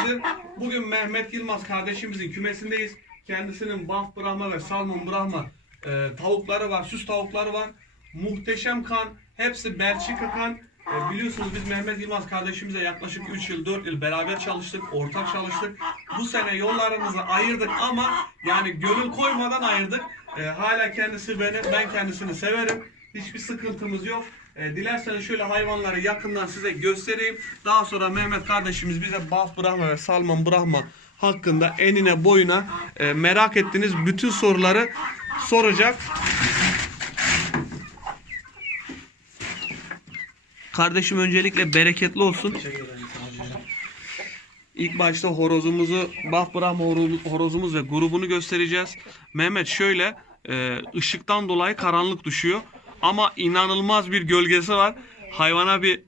İyisinizdir. Bugün Mehmet Yılmaz kardeşimizin kümesindeyiz. Kendisinin Baf Brahma ve Salmon Brahma e, tavukları var, süs tavukları var. Muhteşem kan, hepsi Belçika kan. E, biliyorsunuz biz Mehmet Yılmaz kardeşimize yaklaşık 3 yıl, 4 yıl beraber çalıştık, ortak çalıştık. Bu sene yollarımızı ayırdık ama yani gönül koymadan ayırdık. E, hala kendisi beni, ben kendisini severim. Hiçbir sıkıntımız yok. E, dilerseniz şöyle hayvanları yakından size göstereyim. Daha sonra Mehmet kardeşimiz bize Baf Brahma ve Salman Brahma hakkında enine boyuna e, merak ettiğiniz bütün soruları soracak. Kardeşim öncelikle bereketli olsun. İlk başta horozumuzu, Baf Brahma horo- horozumuz ve grubunu göstereceğiz. Mehmet şöyle e, ışıktan dolayı karanlık düşüyor. Ama inanılmaz bir gölgesi var. Hayvana bir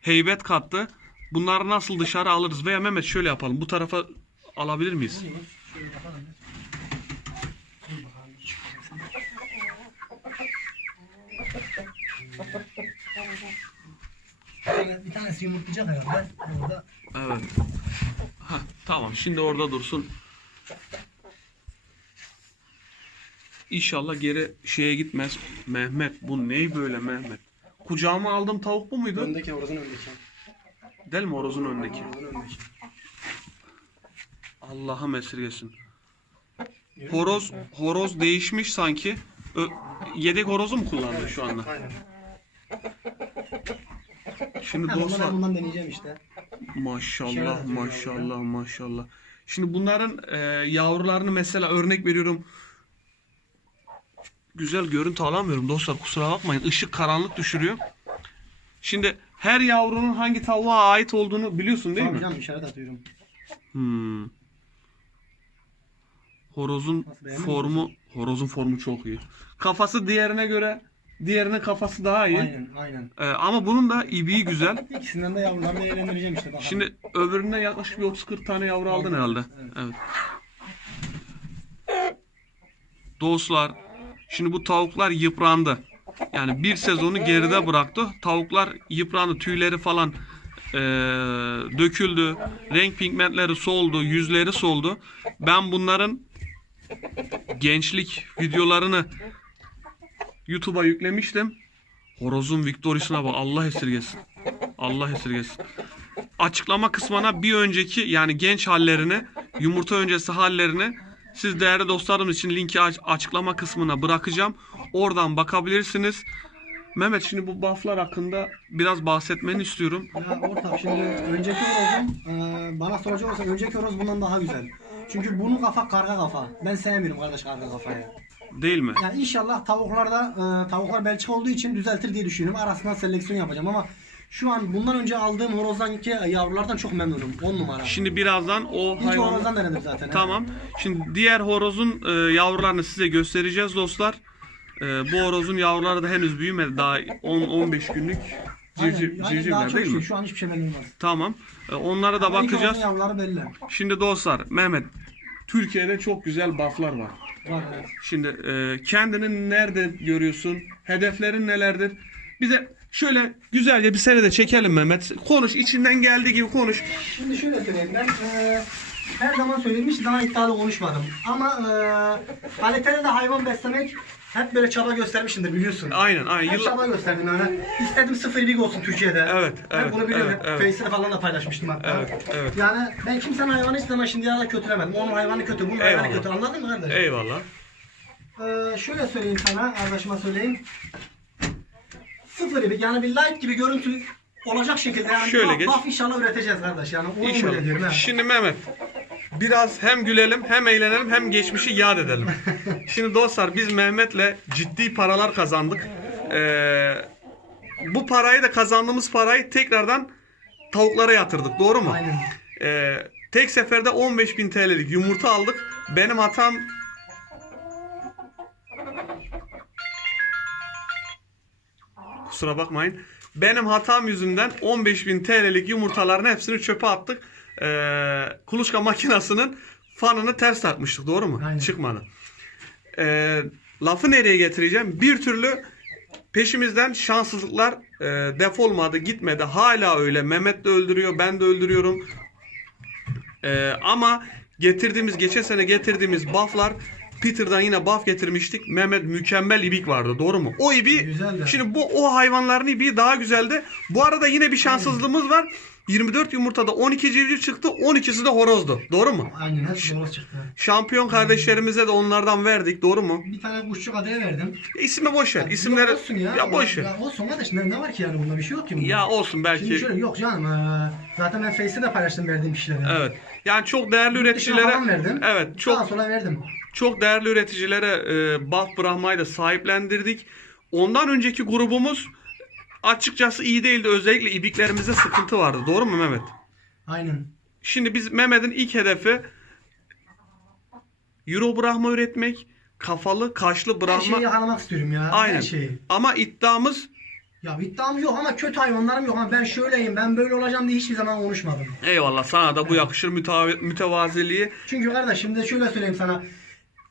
heybet kattı. Bunları nasıl dışarı alırız? Veya Mehmet şöyle yapalım. Bu tarafa alabilir miyiz? Bir tanesi yumurtlayacak herhalde. Orada Evet. Hah, tamam şimdi orada dursun. İnşallah geri şeye gitmez. Mehmet bu ney böyle Mehmet? Kucağıma aldığım tavuk bu muydu? öndeki horozun öndeki. Del mi horozun öndeki? Horozun öndeki. Allah'ım esirgesin. Horoz horoz değişmiş sanki. Ö- yedek horozu mu kullandı şu anda? Aynen. Şimdi Ha, bundan, dostlar ben bundan deneyeceğim işte. Maşallah maşallah maşallah. Şimdi bunların e, yavrularını mesela örnek veriyorum. Güzel görüntü alamıyorum dostlar kusura bakmayın. Işık karanlık düşürüyor. Şimdi her yavrunun hangi tavuğa ait olduğunu biliyorsun değil Tamam mi? canım işaret atıyorum. Hmm. Horozun Nasıl, formu horozun formu çok iyi. Kafası diğerine göre diğerinin kafası daha iyi. Aynen aynen. E, ama bunun da ibiği güzel. İkisinden de yavrularını eğlendireceğim işte. Bakalım. Şimdi öbüründen yaklaşık bir 30-40 tane yavru aldın herhalde. Evet. Evet. Dostlar, şimdi bu tavuklar yıprandı. Yani bir sezonu geride bıraktı. Tavuklar yıprandı, tüyleri falan eee, döküldü. Renk pigmentleri soldu, yüzleri soldu. Ben bunların gençlik videolarını YouTube'a yüklemiştim. Horozun Victoria'sına bak Allah esirgesin. Allah esirgesin açıklama kısmına bir önceki yani genç hallerini, yumurta öncesi hallerini siz değerli dostlarım için linki aç- açıklama kısmına bırakacağım. Oradan bakabilirsiniz. Mehmet şimdi bu bufflar hakkında biraz bahsetmeni istiyorum. Ya ortak şimdi önceki horozum e, bana soracak olsa önceki horoz bundan daha güzel. Çünkü bunun kafa karga kafa. Ben sevmiyorum kardeş karga kafayı. Değil mi? Yani inşallah tavuklarda e, tavuklar Belçika olduğu için düzeltir diye düşünüyorum. Arasından seleksiyon yapacağım ama şu an bundan önce aldığım horozdan ki yavrulardan çok memnunum. 10 numara. Şimdi birazdan o İkinci hayvan... horozdan denedim zaten. Tamam. Şimdi diğer horozun e, yavrularını size göstereceğiz dostlar. E, bu horozun yavruları da henüz büyümedi. Daha 10-15 günlük Aynen, civciv, aynen, civcivler çok değil şey. mi? Şu an hiçbir şey belli olmaz. Tamam. E, onlara da Ama ilk bakacağız. yavruları belli. Şimdi dostlar Mehmet Türkiye'de çok güzel bufflar var. Var evet. Şimdi e, kendini nerede görüyorsun? Hedeflerin nelerdir? Bize şöyle güzelce bir sene de çekelim Mehmet. Konuş içinden geldiği gibi konuş. Şimdi şöyle söyleyeyim ben e, her zaman söylediğim hiç daha iddialı konuşmadım. Ama e, kaliteli de hayvan beslemek hep böyle çaba göstermişimdir biliyorsun. Aynen aynen. Hep Yıllar... çaba gösterdim yani. İstedim sıfır lig olsun Türkiye'de. Evet, Ben evet, bunu biliyorum. evet, evet. Face'ini falan da paylaşmıştım hatta. Evet, evet. Yani ben kimsenin hayvanı hiç zaman şimdiye kadar kötülemedim. Onun hayvanı kötü, bunun hayvanı Eyvallah. kötü. Anladın mı kardeş? Eyvallah. Ee, şöyle söyleyeyim sana, arkadaşıma söyleyeyim. Sıfır gibi yani bir light gibi görüntü olacak şekilde yani Şöyle buff, geç. buff inşallah üreteceğiz kardeş yani. Onu böyle diyorum İnşallah. ha. Şimdi Mehmet biraz hem gülelim hem eğlenelim hem geçmişi yad edelim. Şimdi dostlar biz Mehmet'le ciddi paralar kazandık. Ee, bu parayı da kazandığımız parayı tekrardan tavuklara yatırdık. Doğru mu? Aynen. Ee, tek seferde 15.000 TL'lik yumurta aldık. Benim hatam Kusura bakmayın. Benim hatam yüzünden 15.000 TL'lik yumurtaların hepsini çöpe attık. Ee, kuluçka makinesinin fanını ters takmıştık. Doğru mu? Aynen. Çıkmadı. Ee, lafı nereye getireceğim? Bir türlü Peşimizden şanssızlıklar e, defolmadı, gitmedi. Hala öyle. Mehmet de öldürüyor, ben de öldürüyorum. E, ama getirdiğimiz, geçen sene getirdiğimiz bufflar Peter'dan yine buff getirmiştik. Mehmet mükemmel ibik vardı. Doğru mu? O ibi şimdi bu o hayvanların ibiği daha güzeldi. Bu arada yine bir şanssızlığımız var. 24 yumurtada 12 civciv çıktı. 12'si de horozdu. Doğru mu? Aynen hepsi doğru çıktı. Şampiyon kardeşlerimize de onlardan verdik. Doğru mu? Bir tane kuşçu adaya verdim. İsmi boş ver. Ya, İsimleri olsun ya. ya boş ver. Ya olsun kardeş ne, ne var ki yani bunda bir şey yok ki bunda. Ya olsun Şimdi belki. şöyle yok canım. zaten ben Face'te de paylaştım verdiğim kişilere. Evet. Yani çok değerli üreticilere verdim. evet Daha çok sonra verdim. Çok değerli üreticilere e, Baf Brahma'yı da sahiplendirdik. Ondan önceki grubumuz açıkçası iyi değildi. Özellikle ibiklerimizde sıkıntı vardı. Doğru mu Mehmet? Aynen. Şimdi biz Mehmet'in ilk hedefi Euro Brahma üretmek, kafalı, kaşlı Her Brahma. şeyi yakalamak istiyorum ya. Aynen. Her şeyi. Ama iddiamız Ya iddiam yok ama kötü hayvanlarım yok ama ben şöyleyim ben böyle olacağım diye hiçbir zaman konuşmadım. eyvallah sana da bu yakışır mütevazi- mütevaziliği. Çünkü kardeş şimdi şöyle söyleyeyim sana.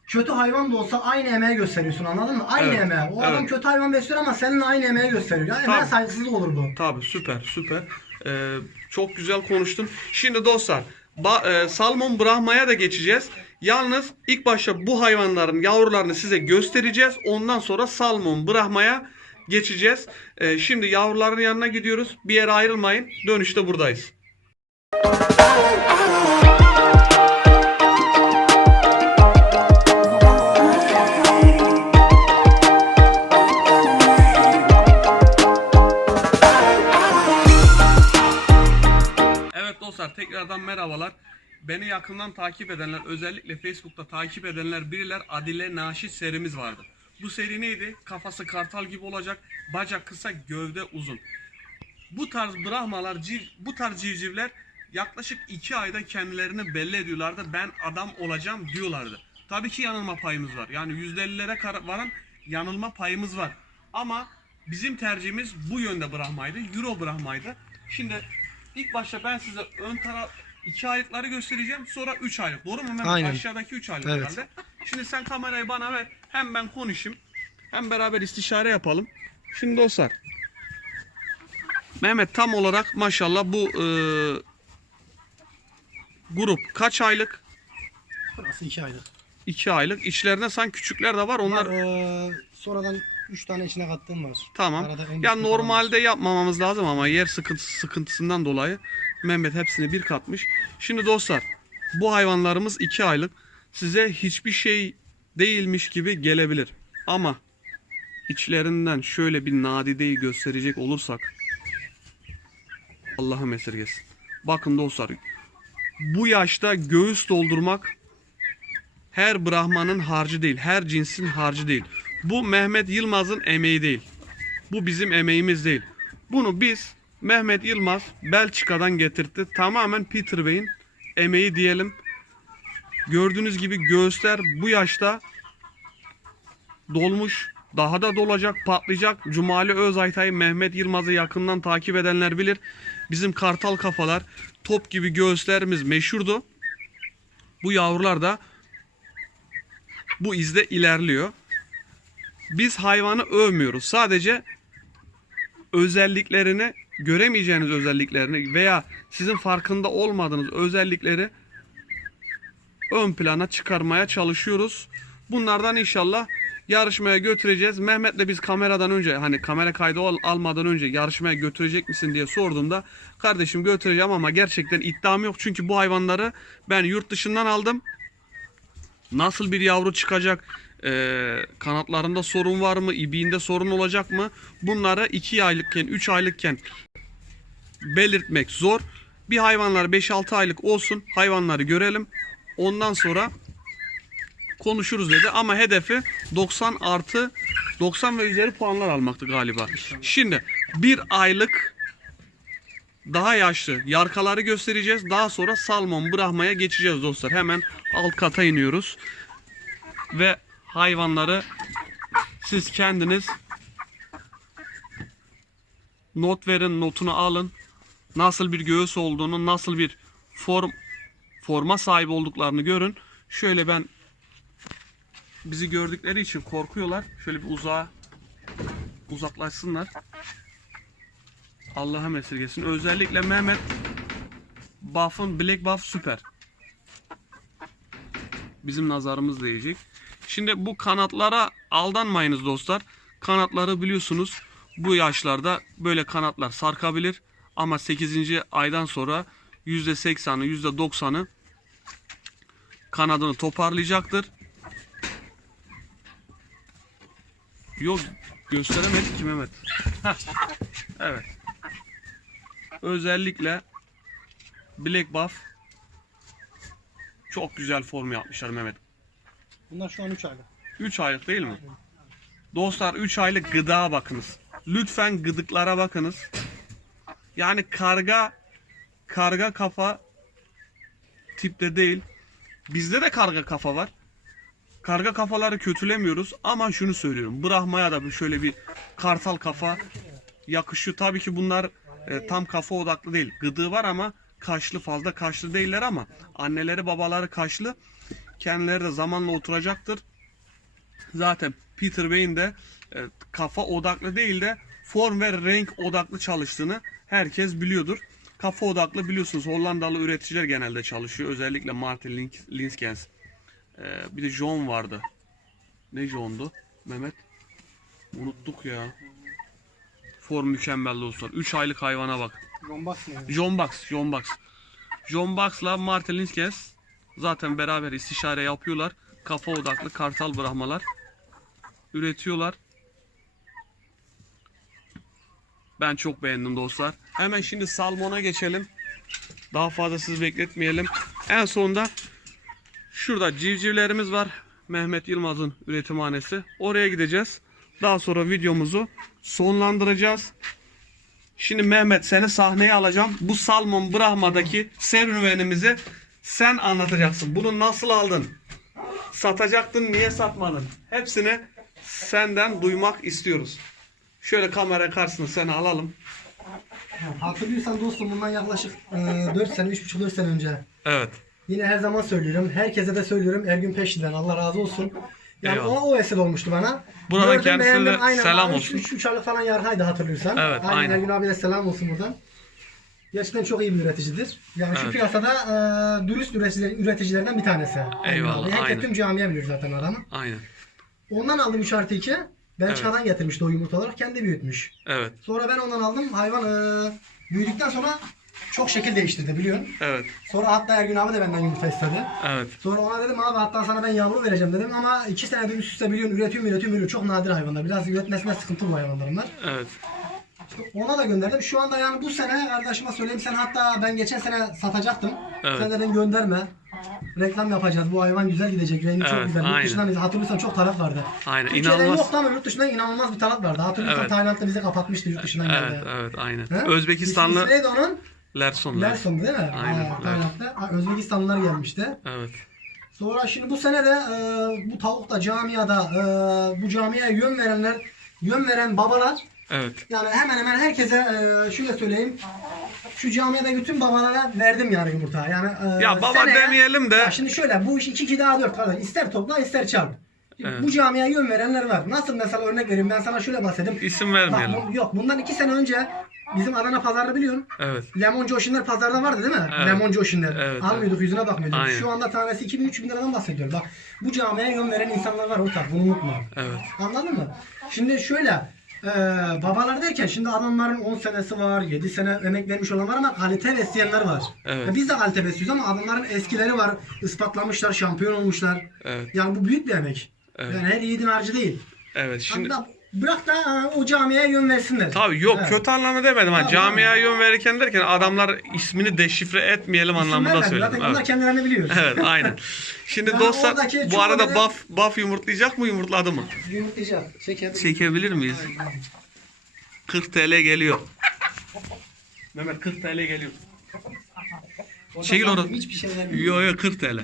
Kötü hayvan da olsa aynı emeği gösteriyorsun anladın mı? Aynı Evet, emeği. O adam evet. kötü hayvan besliyor ama senin aynı emeği gösteriyor. Yani emeğe Tabii. saygısızlık olur bu. Tabii süper süper. Ee, çok güzel konuştun. Şimdi dostlar ba- e, Salmon Brahma'ya da geçeceğiz. Yalnız ilk başta bu hayvanların yavrularını size göstereceğiz. Ondan sonra Salmon Brahma'ya geçeceğiz. Ee, şimdi yavruların yanına gidiyoruz. Bir yere ayrılmayın. Dönüşte buradayız. tekrardan merhabalar. Beni yakından takip edenler özellikle Facebook'ta takip edenler bilirler Adile Naşit serimiz vardı. Bu seri neydi? Kafası kartal gibi olacak, bacak kısa, gövde uzun. Bu tarz brahmalar, civ, bu tarz civcivler yaklaşık 2 ayda kendilerini belli ediyorlardı. Ben adam olacağım diyorlardı. Tabii ki yanılma payımız var. Yani %50'lere kar- varan yanılma payımız var. Ama bizim tercihimiz bu yönde Brahma'ydı. Euro Brahma'ydı. Şimdi ilk başta ben size ön taraf 2 aylıkları göstereceğim. Sonra 3 aylık. Doğru mu Mehmet? Aynen. Aşağıdaki 3 aylık Evet. herhalde. Şimdi sen kamerayı bana ver. Hem ben konuşayım. Hem beraber istişare yapalım. Şimdi dostlar. Mehmet tam olarak maşallah bu e, grup kaç aylık? Burası iki aylık. 2 aylık. İçlerinde sanki küçükler de var. Onlar Onlar eee, sonradan üç tane içine kattığım var. tamam. Arada en Ya normalde yapmamamız lazım ama yer sıkıntısı sıkıntısından dolayı Mehmet hepsini bir katmış. Şimdi dostlar bu hayvanlarımız 2 aylık. Size hiçbir şey değilmiş gibi gelebilir. Ama içlerinden şöyle bir nadideyi gösterecek olursak Allah'ım esirgesin. Bakın dostlar bu yaşta göğüs doldurmak her Brahman'ın harcı değil, her cinsin harcı değil. Bu Mehmet Yılmaz'ın emeği değil. Bu bizim emeğimiz değil. Bunu biz Mehmet Yılmaz Belçika'dan getirtti. Tamamen Peter Bey'in emeği diyelim. Gördüğünüz gibi göğüsler bu yaşta dolmuş. Daha da dolacak, patlayacak. Cumali Özaytay, Mehmet Yılmaz'ı yakından takip edenler bilir. Bizim kartal kafalar, top gibi göğüslerimiz meşhurdu. Bu yavrular da bu izde ilerliyor. Biz hayvanı övmüyoruz. Sadece özelliklerini, göremeyeceğiniz özelliklerini veya sizin farkında olmadığınız özellikleri ön plana çıkarmaya çalışıyoruz. Bunlardan inşallah yarışmaya götüreceğiz. Mehmet'le biz kameradan önce hani kamera kaydı al- almadan önce yarışmaya götürecek misin diye sorduğumda kardeşim götüreceğim ama gerçekten iddiam yok. Çünkü bu hayvanları ben yurt dışından aldım. Nasıl bir yavru çıkacak? Ee, kanatlarında sorun var mı? İbiğinde sorun olacak mı? Bunları 2 aylıkken, 3 aylıkken belirtmek zor. Bir hayvanlar 5-6 aylık olsun. Hayvanları görelim. Ondan sonra konuşuruz dedi. Ama hedefi 90 artı 90 ve üzeri puanlar almaktı galiba. Şimdi bir aylık daha yaşlı yarkaları göstereceğiz. Daha sonra Salmon Brahma'ya geçeceğiz dostlar. Hemen alt kata iniyoruz. Ve hayvanları siz kendiniz not verin, notunu alın. Nasıl bir göğüs olduğunu, nasıl bir form forma sahip olduklarını görün. Şöyle ben bizi gördükleri için korkuyorlar. Şöyle bir uzağa uzaklaşsınlar. Allah'a esirgesin. Özellikle Mehmet Buff'ın Black Buff süper. Bizim nazarımız değecek. Şimdi bu kanatlara aldanmayınız dostlar. Kanatları biliyorsunuz bu yaşlarda böyle kanatlar sarkabilir. Ama 8. aydan sonra %80'ı %90'ı kanadını toparlayacaktır. Yok gösteremedik ki Mehmet. Evet. Özellikle Black Buff çok güzel form yapmışlar Mehmet. Bunlar şu an 3 aylık. 3 aylık değil mi? Dostlar 3 aylık gıda bakınız. Lütfen gıdıklara bakınız. Yani karga karga kafa tipte değil. Bizde de karga kafa var. Karga kafaları kötülemiyoruz ama şunu söylüyorum. Brahma'ya da şöyle bir kartal kafa yakışıyor. Tabii ki bunlar e, tam kafa odaklı değil. Gıdığı var ama kaşlı fazla kaşlı değiller ama anneleri babaları kaşlı. Kendileri de zamanla oturacaktır. Zaten Peter Bey'in de e, kafa odaklı değil de form ve renk odaklı çalıştığını herkes biliyordur. Kafa odaklı biliyorsunuz Hollandalı üreticiler genelde çalışıyor. Özellikle Martin Link- Linskens. E, bir de John vardı. Ne John'du? Mehmet? Unuttuk ya. Form mükemmel dostlar. 3 aylık hayvana bak. Mı? yani? John Box, John Box. John Box'la Martin Linskens zaten beraber istişare yapıyorlar. Kafa odaklı kartal brahmalar üretiyorlar. Ben çok beğendim dostlar. Hemen şimdi salmona geçelim. Daha fazla sizi bekletmeyelim. En sonunda şurada civcivlerimiz var. Mehmet Yılmaz'ın üretimhanesi. Oraya gideceğiz. Daha sonra videomuzu sonlandıracağız. Şimdi Mehmet seni sahneye alacağım. Bu Salmon Brahma'daki serüvenimizi sen anlatacaksın. Bunu nasıl aldın? Satacaktın, niye satmadın? Hepsini senden duymak istiyoruz. Şöyle kamera karşısına seni alalım. Hatırlıyorsan dostum bundan yaklaşık e, 4 sene, 3,5-4 sene önce. Evet. Yine her zaman söylüyorum. Herkese de söylüyorum. Ergün Peşi'den Allah razı olsun. Yani Eyvallah. o, o vesile olmuştu bana. Buradan Gördüm, kendisine beğendim. Aynen, selam Üç- olsun. Üç, üç aylık falan yarhaydı hatırlıyorsan. Evet, aynen. Ergün abi de selam olsun buradan. Gerçekten çok iyi bir üreticidir. Yani şu Evet. piyasada e, dürüst üreticiler, üreticilerden bir tanesi. Eyvallah. Herkes aynen. tüm camiye bilir zaten adamı. Aynen. Ondan aldım 3 artı 2. Belçika'dan getirmişti o yumurtaları. Kendi büyütmüş. Evet. Sonra ben ondan aldım. Hayvan e, büyüdükten sonra çok şekil değiştirdi biliyorsun. Evet. Sonra hatta Ergün abi de benden yumurta istedi. Evet. Sonra ona dedim abi hatta sana ben yavru vereceğim dedim ama iki senedir üst üste biliyorsun üretiyorum üretiyorum üretiyorum. Çok nadir hayvanlar. Biraz üretmesine sıkıntılı hayvanlar bunlar. Evet. Ona da gönderdim. Şu anda yani bu sene kardeşime söyleyeyim sen hatta ben geçen sene satacaktım. Evet. Sen dedim gönderme. Reklam yapacağız. Bu hayvan güzel gidecek. Rengi çok Evet, güzel. Yurt aynen. dışından bize hatırlıyorsan çok talep vardı. Aynen. Türkiye'den İnanılmaz. yoktu ama yurt dışından inanılmaz bir talep vardı. Hatırlıyorsan Evet. Tayland'da bizi kapatmıştı yurt dışından Evet, geldi. evet, aynen. He? Özbekistanlı İsmi neydi onun? Lersonlar. Lerson'du değil mi? Aynen, Ha, Tayland'da. Ha, Özbekistanlılar gelmişti. Evet. Sonra şimdi bu sene de e, bu tavukta camiada e, bu camiye yön verenler yön veren babalar Evet. yani hemen hemen herkese e, şöyle söyleyeyim şu camiadaki bütün babalara verdim yani yumurta. Yani e, Ya baba seneye- demeyelim de. Ya şimdi şöyle bu iş 2 2 daha 4 kardeş. İster topla ister çarp. Evet. Bu camiye yön verenler var. Nasıl mesela örnek vereyim ben sana şöyle bahsedeyim. İsim Bak, vermeyelim. bu- yok bundan 2 sene önce bizim Adana pazarda biliyorsun. Evet. Lemon Coşinler pazarda vardı değil mi? Evet. Lemon Coşinler. Evet, Almıyorduk yüzüne bakmıyorduk. Aynen. Şu anda tanesi 2000-3000 liradan bahsediyorum. Bak bu camiye yön veren insanlar var ortak bunu unutma. Evet. Anladın mı? Şimdi şöyle e, babalar derken şimdi adamların 10 senesi var, 7 sene emek vermiş olan var ama kalite besleyenler var. Evet. Ya biz de kalite besliyoruz ama adamların eskileri var. ispatlamışlar, şampiyon olmuşlar. Evet. Yani bu büyük bir emek. Evet. Yani her yiğidin harcı değil. Evet. Şimdi Şimdi... Bırak da e, o camiye yön versinler. Tabii yok Evet. kötü anlamda demedim ha. Tamam, Camiye yön verirken derken adamlar ismini deşifre etmeyelim anlamında vermedim. söyledim. Zaten onlar Evet. kendilerini biliyor. Evet aynen. Şimdi Yani dostlar oradaki bu çoğu arada böyle- buff buff yumurtlayacak mı yumurtladı mı? Yumurtlayacak. Şeker. Çekebilir miyiz? 40 TL geliyor. Mehmet 40 TL geliyor. Çekil oradan. Hiçbir şey vermiyor. Yo yo 40 TL.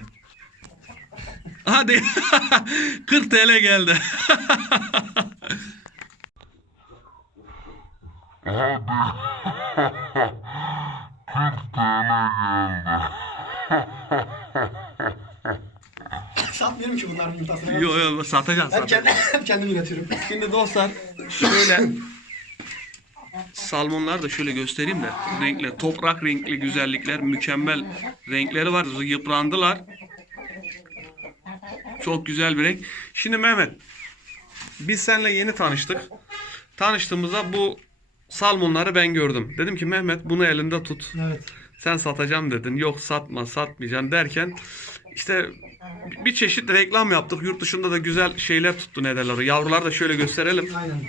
Hadi 40 TL geldi. Sat Satmıyorum ki bunların yumurtasını. Yok yok satacaksın Hep, satacaksın. kendim, hep kendim üretiyorum. Şimdi dostlar şöyle salmonlar da şöyle göstereyim de renkli toprak renkli güzellikler mükemmel renkleri var yıprandılar çok güzel bir renk şimdi Mehmet biz seninle yeni tanıştık tanıştığımızda bu salmonları ben gördüm dedim ki Mehmet bunu elinde tut Evet. sen satacağım dedin. Yok satma satmayacağım derken işte bir çeşit reklam yaptık. Yurt dışında da güzel şeyler tuttu ne derler. Yavruları da şöyle gösterelim. Aynen.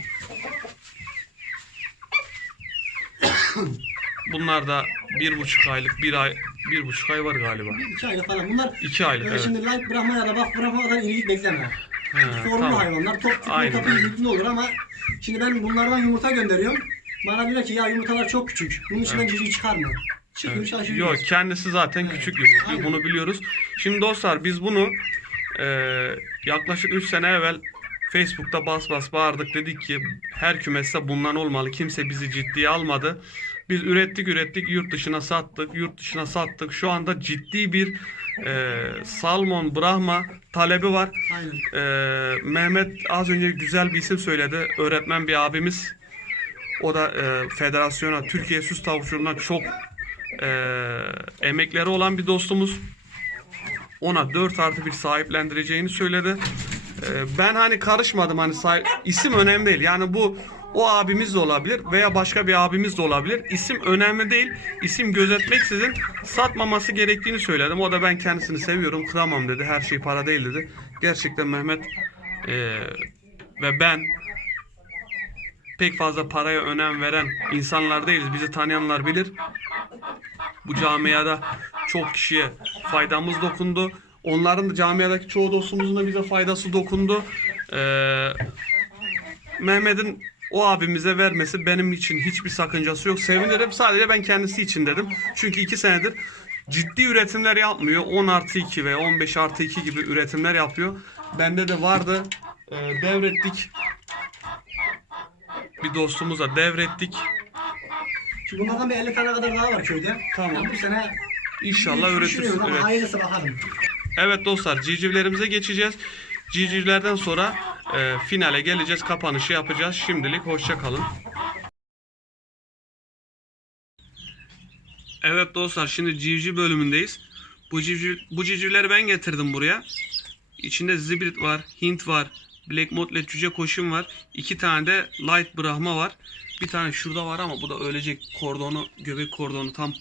Bunlar da bir buçuk aylık, bir ay, bir buçuk ay var galiba. İki aylık falan. Bunlar İki aylık e, evet. şimdi light Brahma ya da buff Brahma'dan ilgi bekleme. Ha, Formlu tamam. hayvanlar. Top Aynen, yumurta aynen. olur ama şimdi ben bunlardan yumurta gönderiyorum. Bana diyor ki ya yumurtalar çok küçük. Bunun içinden civciv çıkarma. Çıkıyor şaşırıyor. Yok kendisi zaten küçük yumurtluyor. Aynen. Bunu biliyoruz. Şimdi dostlar biz bunu e, yaklaşık 3 sene evvel Facebook'ta bas bas bağırdık. Dedik ki her kümeste bundan olmalı. Kimse bizi ciddiye almadı. Biz ürettik ürettik yurt dışına sattık. Yurt dışına sattık. Şu anda ciddi bir e, salmon brahma talebi var. Aynen. Ee, Mehmet az önce güzel bir isim söyledi. Öğretmen bir abimiz. O da e, federasyona, Türkiye Süs Tavukçuluğu'na çok e, emekleri olan bir dostumuz. Ona 4 artı bir sahiplendireceğini söyledi. E, ben hani karışmadım hani sahip, isim önemli değil. Yani bu o abimiz de olabilir veya başka bir abimiz de olabilir. İsim önemli değil. İsim gözetmeksizin satmaması gerektiğini söyledim. O da ben kendisini seviyorum, kıramam dedi. Her şey para değil dedi. Gerçekten Mehmet e, ve ben pek fazla paraya önem veren insanlar değiliz. Bizi tanıyanlar bilir. Bu camiada çok kişiye faydamız dokundu. Onların da camiadaki çoğu dostumuzun da bize faydası dokundu. Ee, Mehmet'in o abimize vermesi benim için hiçbir sakıncası yok. Sevinirim. Sadece ben kendisi için dedim. Çünkü iki senedir ciddi üretimler yapmıyor. 10 artı 2 ve 15 artı 2 gibi üretimler yapıyor. Bende de vardı. Ee, devrettik. Bir dostumuza devrettik. Şimdi bunlardan bir 50 tane kadar daha var köyde. Tamam. Yani bu sene İnşallah üretirsin. ama Evet. hayırlısı bakalım. Evet dostlar civcivlerimize geçeceğiz. Civcivlerden sonra e, finale geleceğiz. Kapanışı yapacağız. Şimdilik hoşça kalın. Evet dostlar şimdi civciv bölümündeyiz. Bu civciv, bu civcivleri ben getirdim buraya. İçinde zibrit var, Hint var, Black Motlet cüce koşun var. iki tane de Light Brahma var. Bir tane şurada var ama bu da ölecek kordonu, göbek kordonu tam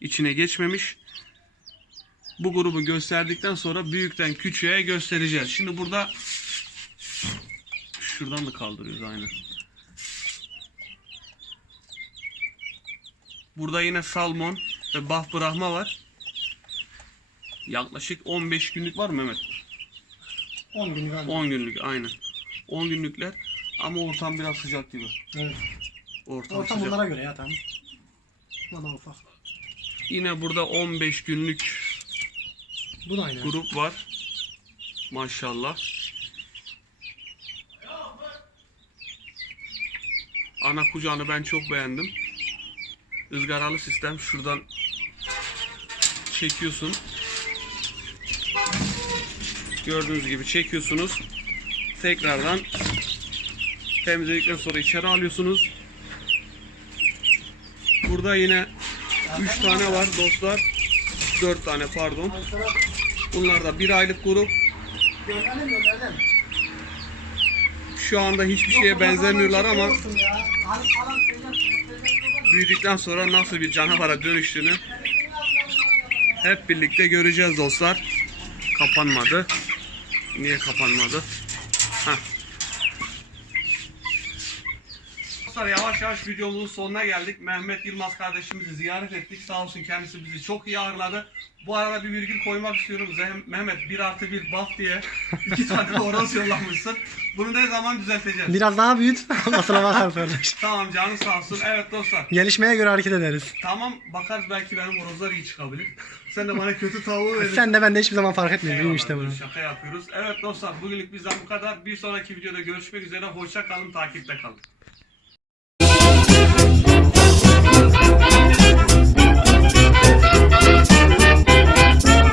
içine geçmemiş bu grubu gösterdikten sonra büyükten küçüğe göstereceğiz. Şimdi burada şuradan da kaldırıyoruz aynen. Burada yine salmon ve baf brahma var. Yaklaşık 15 günlük var mı Mehmet? 10 gün galiba. 10 günlük aynen. 10 günlükler ama ortam biraz sıcak gibi. Evet. Ortam, Ortam sıcak. bunlara göre ya tamam. Bu da ufak. Yine burada 15 günlük Bu da aynı. grup var. Maşallah. Ana kucağını ben çok beğendim. Izgaralı sistem şuradan çekiyorsun. Gördüğünüz gibi çekiyorsunuz. Tekrardan temizledikten sonra içeri alıyorsunuz. Burada yine 3 tane var dostlar. 4 tane pardon. Bunlar da bir aylık grup. Şu anda hiçbir şeye benzemiyorlar ama büyüdükten sonra nasıl bir canavara dönüştüğünü hep birlikte göreceğiz dostlar. Kapanmadı. Niye kapanmadı? Dostlar yavaş yavaş videomuzun sonuna geldik. Mehmet Yılmaz kardeşimizi ziyaret ettik. Sağ olsun kendisi bizi çok iyi ağırladı. Bu arada bir virgül koymak istiyorum. Zeh- Mehmet 1 artı 1 buff diye iki tane horoz yollamışsın. Bunu ne zaman düzelteceğiz? Biraz daha büyüt. Aslına bakar kardeş. Tamam canı sağ olsun. Evet dostlar. Gelişmeye göre hareket ederiz. Tamam bakarız belki benim horozlar iyi çıkabilir. Sen de bana kötü tavuğu verirsin. Sen de ben de hiçbir zaman fark etmiyorum. Bilmiyorum işte Eyvallah, bunu. Şaka yapıyoruz. Evet dostlar bugünlük bizden bu kadar. Bir sonraki videoda görüşmek üzere. Hoşça kalın, takipte kalın.